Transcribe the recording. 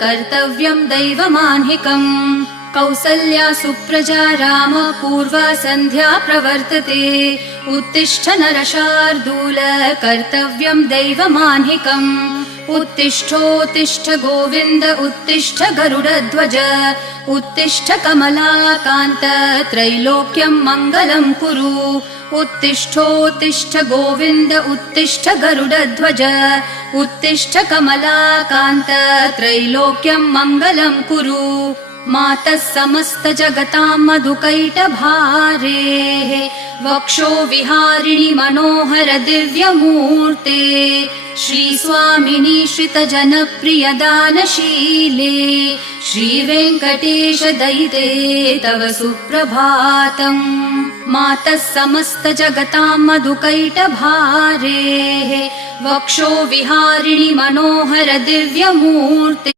कर्तव्यं दैवमान्हिकम् कौसल्या सुप्रजा राम पूर्वा सन्ध्या प्रवर्तते उत्तिष्ठ नरशार्दूल कर्तव्यं दैवमान्हिकम् उत्तिष्ठोत्तिष्ठ गोविन्द उत्तिष्ठ गरुडध्वज उत्तिष्ठ कमलाकान्त त्रैलोक्यं मङ्गलं कुरु उत्तिष्ठोत्तिष्ठ गोविन्द उत्तिष्ठ गरुडध्वज उत्तिष्ठ कमलाकान्त त्रैलोक्यं मङ्गलं कुरु मातः समस्त जगतां मधुकैटभारेः वक्षो विहारिणि मनोहर दिव्यमूर्ते श्रीस्वामिनि श्रितजनप्रिय दानशीले श्रीवेङ्कटेश दयिते तव सुप्रभातम् मातः समस्त जगतां मधुकैटभारेः वक्षो विहारिणि मनोहर दिव्यमूर्ते